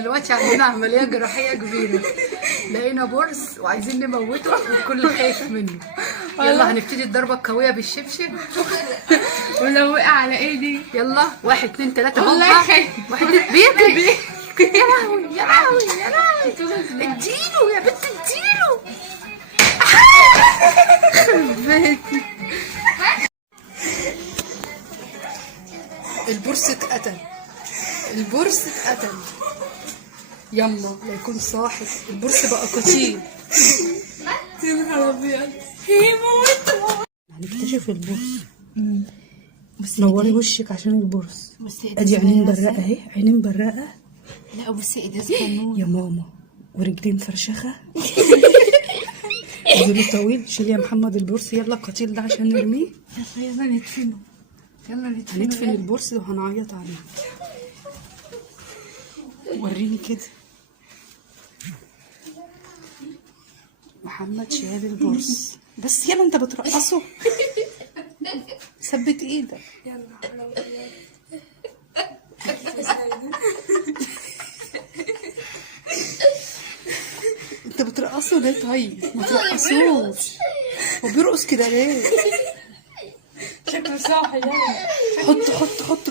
دلوقتي عندنا عمليه جراحيه كبيره، لقينا برص وعايزين نموته والكل خايف منه. يلا هنبتدي الضربه القويه بالشبشب. ولو وقع على ايدي يلا 1 2 3 والله هوبا. خايف. 1 بيجري. يا لهوي يا لهوي يا لهوي، اديله يا بنت اديله. البورس اتقتل، البورس اتقتل. يلا لا يكون صاحب البورس بقى قتيل. يا نهار ابيض هيموت. هنكتشف البورس. نوري وشك عشان البورس. بصي ادي عينين براقه اهي، عينين براقه. لا بصي ايدي صغنون يا ماما، ورجلين فرشخه. وديله طويل. شيل يا محمد البورس، يلا القتيل ده عشان نرميه. يلا ندفنه، يلا ندفنه. هندفن البورس وهنعيط عليه. وريني كده. محمد شال البورس. بس يلا انت بترقصه. ثبت ايدك. انت بترقصه ليه طيب؟ ما ترقصوش. هو بيرقص كده ليه؟ شكله صاحي. حط